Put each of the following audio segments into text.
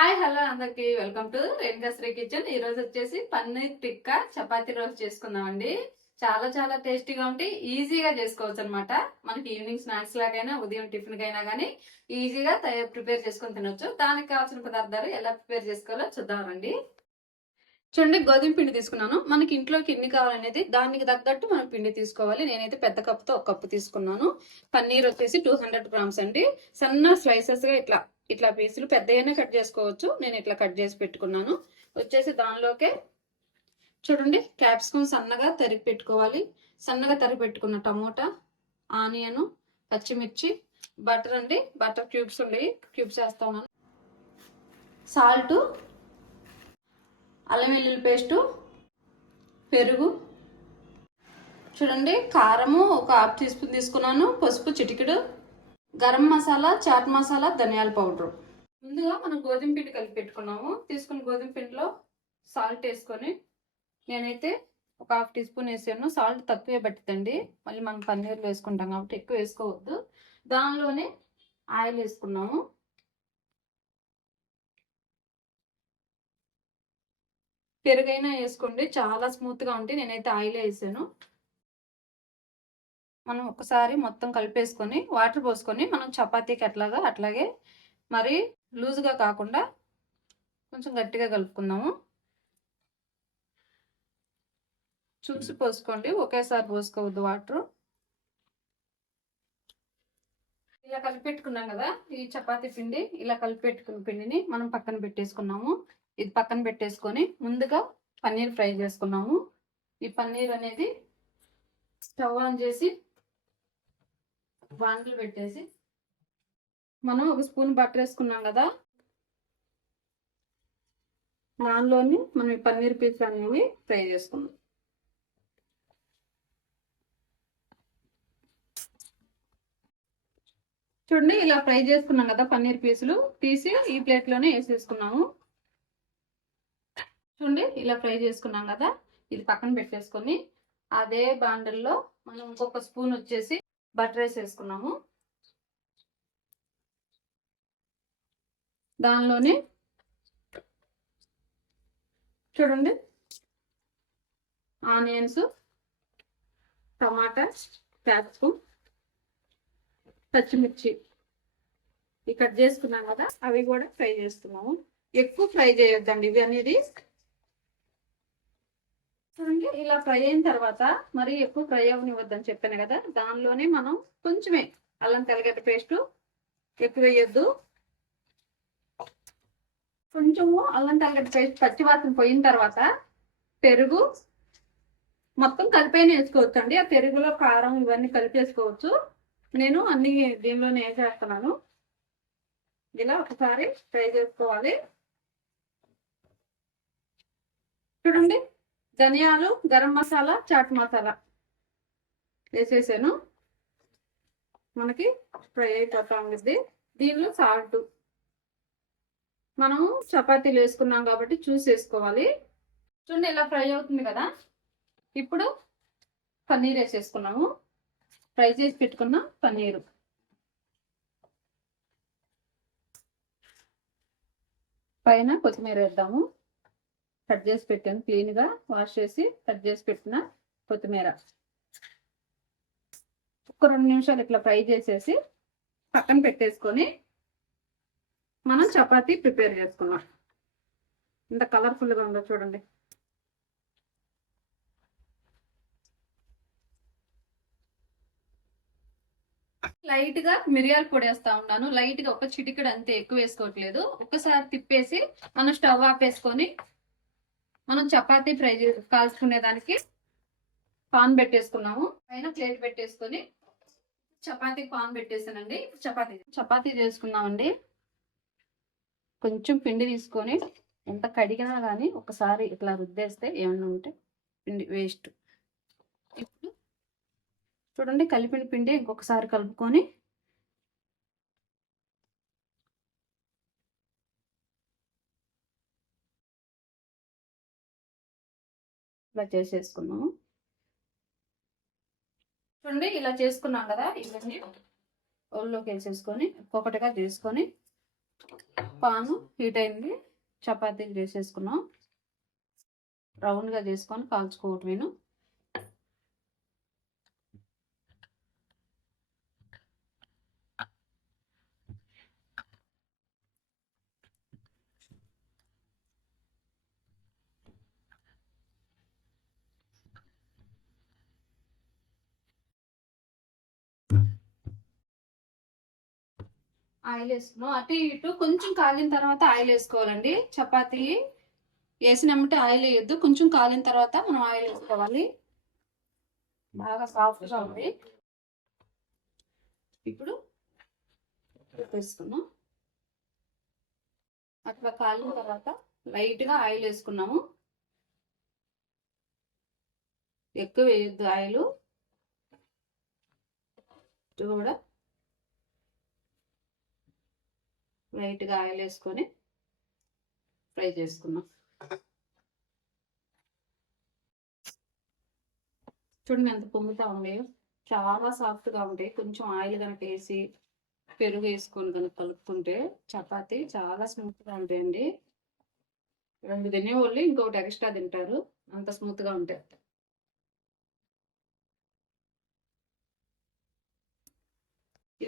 Hi hello అందరికి. Welcome to Renukasri kitchen. ఈ రోజు వచ్చేసి పన్నీర్ టిక్కా చపాతీ రోజు చేసుకుందామండి. చాలా చాలా టేస్టీగా ఉంటే ఈజీగా చేసుకోవచ్చు అనమాట మనకి ఈవినింగ్ స్నాక్స్ లాగైనా ఉదయం టిఫిన్ కైనా కానీ ఈజీగా తయారు ప్రిపేర్ చేసుకొని తినొచ్చు. దానికి కావాల్సిన పదార్థాలు ఎలా ప్రిపేర్ చేసుకోవాలో చూద్దామండి చూడండి గోధుమ పిండి తీసుకున్నాను. మనకి ఇంట్లోకి ఎన్ని కావాలనేది దానికి తగ్గట్టు మనం పిండి తీసుకోవాలి. నేనైతే పెద్ద కప్పుతో ఒక కప్పు తీసుకున్నాను. పన్నీర్ వచ్చేసి టూ హండ్రెడ్ గ్రామ్స్ అండి. సన్న స్లైసెస్గా ఇట్లా ఇట్లా పీసులు పెద్దగానే కట్ చేసుకోవచ్చు. నేను ఇట్లా కట్ చేసి పెట్టుకున్నాను. వచ్చేసి దానిలోకే చూడండి క్యాప్సికమ్ సన్నగా తరిగి పెట్టుకోవాలి. సన్నగా తరిగి పెట్టుకున్న టమోటా ఆనియన్ పచ్చిమిర్చి బటర్ అండి. బటర్ క్యూబ్స్ ఉండేవి క్యూబ్స్ వేస్తా ఉన్నాను సాల్ట్ అల్లం వెల్లుల్లి పేస్టు పెరుగు. చూడండి కారము ఒక హాఫ్ టీ స్పూన్ తీసుకున్నాను. పసుపు చిటికెడు. గరం మసాలా చాట్ మసాలా ధనియాల పౌడర్. ముందుగా మనం గోధుమ పిండి కలిపి పెట్టుకున్నాము. తీసుకున్న గోధుమ పిండిలో సాల్ట్ వేసుకొని నేనైతే ఒక హాఫ్ టీ స్పూన్ వేసాను. సాల్ట్ తక్కువే పట్టిందండి మళ్ళీ మనం పన్నీర్లో వేసుకుంటాం కాబట్టి ఎక్కువ వేసుకోవద్దు. దానిలోనే ఆయిల్ వేసుకున్నాము. పెరుగైనా వేసుకోండి. చాలా స్మూత్గా ఉంటే నేనైతే ఆయిల్ వేసాను. మనం ఒకసారి మొత్తం కలిపేసుకొని వాటర్ పోసుకొని మనం చపాతీకి ఎట్లాగా అట్లాగే మరి లూజ్గా కాకుండా కొంచెం గట్టిగా కలుపుకుందాము. చూసి పోసుకోండి. ఒకేసారి పోసుకోవద్దు వాటర్. ఇలా కలిపెట్టుకున్నాం కదా ఈ చపాతీ పిండి ఇలా కలిపెట్టుకున్న పిండిని మనం పక్కన పెట్టేసుకున్నాము. ఇది పక్కన పెట్టేసుకొని ముందుగా పన్నీర్ ఫ్రై చేసుకున్నాము. ఈ పన్నీర్ అనేది స్టవ్ ఆన్ చేసి బాండ్లు పెట్టేసి మనం ఒక స్పూన్ బటర్ వేసుకున్నాం కదా. దానిలోని మనం ఈ పన్నీర్ పీస్ అనేవి ఫ్రై చేసుకుందాం. చూడండి ఇలా ఫ్రై చేసుకున్నాం కదా పన్నీర్ పీసులు. తీసి ఈ ప్లేట్లోనే వేసేసుకున్నాము. చూడండి ఇలా ఫ్రై చేసుకున్నాం కదా. ఇది పక్కన పెట్టేసుకొని అదే బాండల్లో మనం ఇంకొక స్పూన్ వచ్చేసి బటర్ రైస్ వేసుకున్నాము. దానిలోనే చూడండి. ఆనియన్స్ టమాటా క్యాప్సికమ్ పచ్చిమిర్చి ఇవి కట్ చేసుకున్నాం కదా అవి కూడా ఫ్రై చేస్తున్నాము. ఎక్కువ ఫ్రై చేయొద్దండి ఇవి అనేది చూడండి ఇలా ఫ్రై అయిన తర్వాత మరి ఎక్కువ ఫ్రై అవ్వనివ్వద్దని చెప్పాను కదా దానిలోనే మనం కొంచెమే అల్లం తెల్లగడ్డ పేస్ట్ ఎక్కువ వేయొద్దు. కొంచెము అల్లం తెల్లగడ్డ పేస్ట్ పచ్చివాసన పోయిన తర్వాత పెరుగు మొత్తం కలిపైన వేసుకోవచ్చు అండి ఆ పెరుగులో కారం ఇవన్నీ కలిపేసుకోవచ్చు. నేను అన్ని దీనిలోనే వేసేస్తున్నాను. ఇలా ఒకసారి ఫ్రై చేసుకోవాలి. చూడండి ధనియాలు గరం మసాలా చాట్ మసాలా. వేసేసాను. మనకి ఫ్రై అయిపోతా ఉంది దీనిలో సాల్ట్. మనం చపాతీలు వేసుకున్నాం కాబట్టి చూసి వేసుకోవాలి చూడండి ఇలా ఫ్రై అవుతుంది కదా. ఇప్పుడు పన్నీర్ వేసేసుకున్నాము. ఫ్రై చేసి పెట్టుకున్న పన్నీరు. పైన కొత్తిమీర వేద్దాము. కట్ చేసి పెట్టాను. క్లీన్గా వాష్ చేసి కట్ చేసి పెట్టిన కొత్తిమీర. ఒక రెండు నిమిషాలు ఇట్లా ఫ్రై చేసేసి పక్కన పెట్టేసుకొని మనం చపాతీ ప్రిపేర్ చేసుకున్నాం ఇంత కలర్ఫుల్గా ఉందో చూడండి. లైట్గా మిరియాల పొడి వేస్తా ఉన్నాను. లైట్గా ఒక చిటికెడు అంతే ఎక్కువ వేసుకోవట్లేదు. ఒక్కసారి తిప్పేసి మనం స్టవ్ ఆపేసుకొని మనం చపాతీ ఫ్రై కాల్చుకునే దానికి పాన్ పెట్టేసుకున్నాము. పైన ప్లేట్ పెట్టేసుకొని చపాతీ పాన్ పెట్టేసానండి. చపాతీ చపాతీ చేసుకున్నామండి. కొంచెం పిండి తీసుకొని ఎంత కడిగినా కానీ ఒకసారి ఇట్లా రుద్దేస్తే ఏమన్నా ఉంటే పిండి వేస్ట్. ఇప్పుడు చూడండి కలిపిన పిండి ఇంకొకసారి కలుపుకొని ఇలా చేసేసుకున్నాము. చూడండి ఇలా చేసుకున్నాం కదా ఇవన్నీ. ఒళ్ళోకి వేసేసుకొని ఒక్కొక్కటిగా చేసుకొని పాను హీట్ అయింది. చపాతీలు చేసేసుకున్నాం. రౌండ్గా చేసుకొని కాల్చుకోవటమేను. ఆయిల్ వేసుకున్నాం అటు ఇటు కొంచెం కాలిన తర్వాత ఆయిల్ వేసుకోవాలండి చపాతీ వేసినమ్మటే ఆయిల్ వేయొద్దు. కొంచెం కాలిన తర్వాత మనం ఆయిల్ వేసుకోవాలి. బాగా సాఫ్ట్గా ఉంది. ఇప్పుడు వేసుకున్నాం. అట్లా కాలిన తర్వాత లైట్గా ఆయిల్ వేసుకున్నాము. ఎక్కువ వేయొద్దు ఆయిల్. కూడా లైట్గా ఆయిల్ వేసుకొని ఫ్రై చేసుకున్నాం చూడండి ఎంత పొంగుతా ఉన్నాయో చాలా సాఫ్ట్గా ఉంటాయి కొంచెం ఆయిల్ కనుక వేసి పెరుగు వేసుకొని కనుక కలుపుకుంటే చపాతి చాలా స్మూత్గా ఉంటాయండి. రెండు తినేవాళ్ళు ఇంకొకటి ఎక్స్ట్రా తింటారు. అంత స్మూత్గా ఉంటాయి.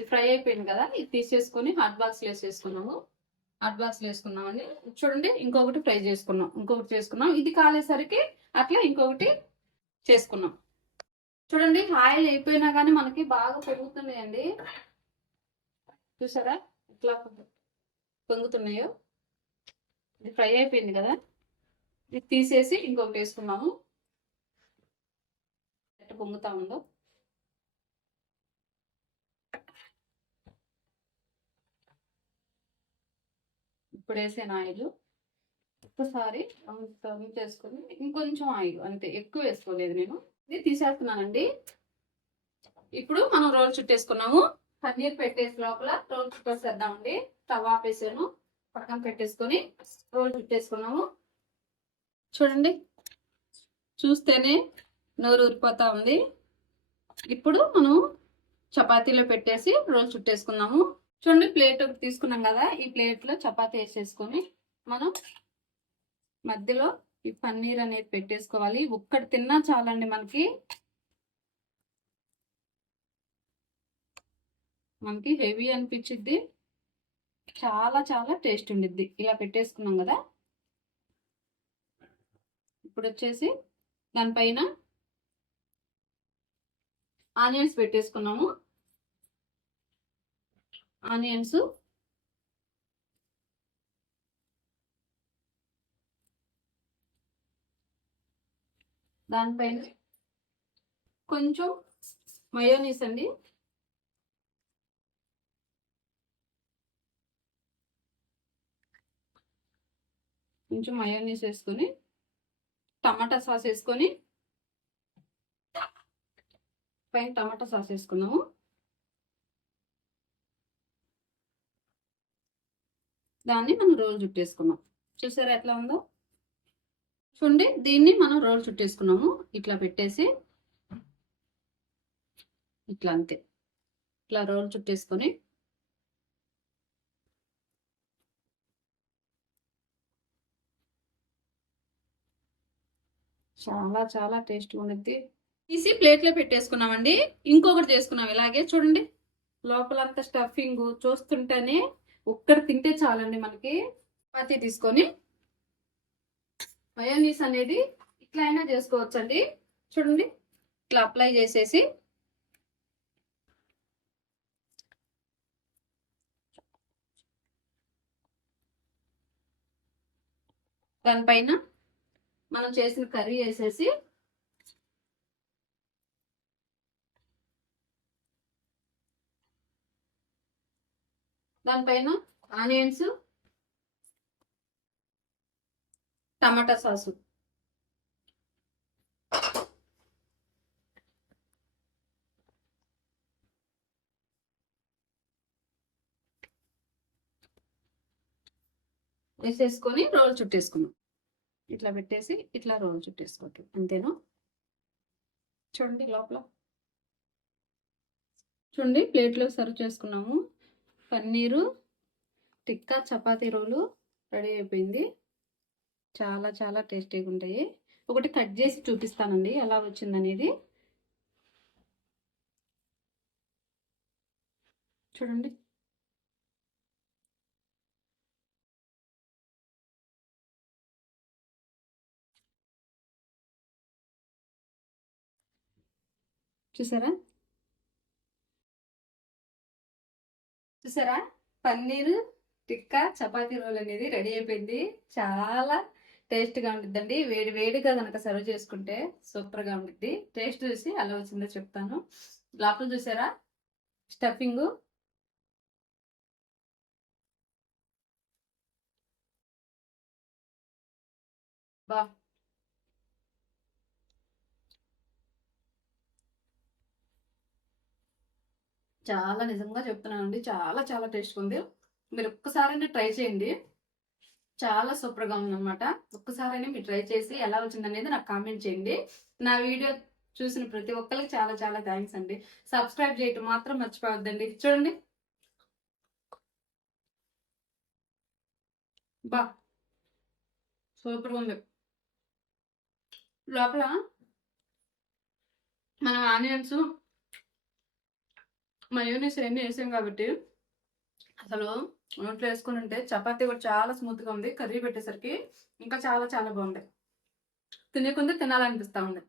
ఇది ఫ్రై అయిపోయింది కదా ఇది తీసేసుకొని హాట్ బాక్స్లో వేసేసుకున్నాము. హాట్ బాక్స్లో వేసుకున్నామండి చూడండి ఇంకొకటి ఫ్రై చేసుకున్నాం. ఇంకొకటి చేసుకున్నాం. ఇది కాలేసరికి అట్లా ఇంకొకటి చేసుకున్నాం. చూడండి ఆయిల్ అయిపోయినా కానీ మనకి బాగా పెరుగుతున్నాయండి. చూసారా? ఇట్లా పొంగుతున్నాయో. ఇది ఫ్రై అయిపోయింది కదా. ఇది తీసేసి ఇంకొకటి వేసుకున్నాము. ఎట్లా పొంగుతా ఉందో. ఇప్పుడు వేసాను ఆయిల్. ఒక్కసారి స్టవ్ చేసుకుని ఇంకొంచెం ఆయిల్ అంతే ఎక్కువ వేసుకోలేదు నేను. ఇది తీసేస్తున్నానండి. ఇప్పుడు మనం రోల్ చుట్టేసుకున్నాము. పన్నీర్ పెట్టేసి లోపల రోల్ చుట్టేసేద్దామండి. తవ ఆపేసాను. పక్కన పెట్టేసుకొని రోల్ చుట్టేసుకున్నాము. చూడండి చూస్తేనే నోరు ఊరిపోతా ఉంది. ఇప్పుడు మనం చపాతీలో పెట్టేసి రోల్ చుట్టేసుకున్నాము. చూడండి ప్లేట్ ఒకటి తీసుకున్నాం కదా ఈ ప్లేట్లో చపాతీ వేసేసుకొని మనం మధ్యలో ఈ పన్నీర్ అనేది పెట్టేసుకోవాలి. ఒక్కటి తిన్నా చాలండి మనకి. మనకి హెవీ అనిపించిద్ది. చాలా చాలా టేస్ట్ ఉండిద్ది. ఇలా పెట్టేసుకున్నాం కదా. ఇప్పుడు వచ్చేసి దానిపైన ఆనియన్స్ పెట్టేసుకున్నాము. ఆనియన్స్. దానిపైన కొంచెం మయోనీస్ అండి. కొంచెం మయోనీస్ వేసుకొని టమాటా సాస్ వేసుకొని పైన టమాటా సాస్ వేసుకున్నాము. దాన్ని మనం రోల్ చుట్టేసుకున్నాం. చూసారా ఎట్లా ఉందో? చూడండి దీన్ని మనం రోల్ చుట్టేసుకున్నాము. ఇట్లా పెట్టేసి ఇట్లా అంతే. ఇట్లా రోల్ చుట్టేసుకొని చాలా చాలా టేస్ట్ ఉండిద్ది. తీసి ప్లేట్లో పెట్టేసుకున్నామండి. ఇంకొకటి చేసుకున్నాం ఇలాగే. చూడండి లోపలంతా స్టఫింగ్ చూస్తుంటేనే ఒక్కటి తింటే చాలండి మనకి. పత్తి తీసుకొని మయోనీస్ అనేది ఇట్లా అయినా చేసుకోవచ్చు అండి చూడండి ఇట్లా అప్లై చేసేసి దానిపైన మనం చేసిన కర్రీ వేసేసి దానిపైన ఆనియన్స్ టమాటా సాసు. వేసేసుకొని రోల్ చుట్టేసుకున్నాం ఇట్లా పెట్టేసి ఇట్లా రోల్ చుట్టేసుకోవటం. అంతేనా? చూడండి లోపల. చూడండి ప్లేట్లో సర్వ్ చేసుకున్నాము. పన్నీరు టిక్కా చపాతీ రోలు రెడీ అయిపోయింది. చాలా చాలా టేస్టీగా ఉంటాయి. ఒకటి కట్ చేసి చూపిస్తానండి ఎలా వచ్చిందనేది. చూడండి. చూసారా? చూసారా? పన్నీరు టిక్కా చపాతీ రోల్ అనేది రెడీ అయిపోయింది. చాలా టేస్ట్గా ఉంటుందండి వేడి వేడిగా కనుక సర్వ్ చేసుకుంటే సూపర్గా ఉంటుంది టేస్ట్ చూసి అలా వచ్చిందో చెప్తాను. లోపల చూసారా? స్టఫింగ్. బా. చాలా నిజంగా చెప్తున్నానండి. చాలా చాలా టేస్ట్ ఉంది. మీరు ఒక్కసారైనా ట్రై చేయండి. చాలా సూపర్గా ఉందన్నమాట. ఒక్కసారైనా మీరు ట్రై చేసి ఎలా వచ్చిందనేది నాకు కామెంట్ చేయండి. నా వీడియో చూసిన ప్రతి ఒక్కరికి చాలా చాలా థ్యాంక్స్ అండి. సబ్స్క్రైబ్ చేయటం మాత్రం మర్చిపోవద్దండి. చూడండి. బా! సూపర్గా ఉంది. లోపల మనం ఆనియన్స్ మయోనీస్ అన్నీ వేసాం కాబట్టి అసలు నోట్లో వేసుకుని ఉంటే చపాతీ కూడా చాలా స్మూత్గా ఉంది. కర్రీ పెట్టేసరికి ఇంకా చాలా చాలా బాగుంది తినేకుంది తినాలనిపిస్తూ ఉంది.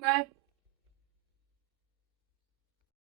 బాయ్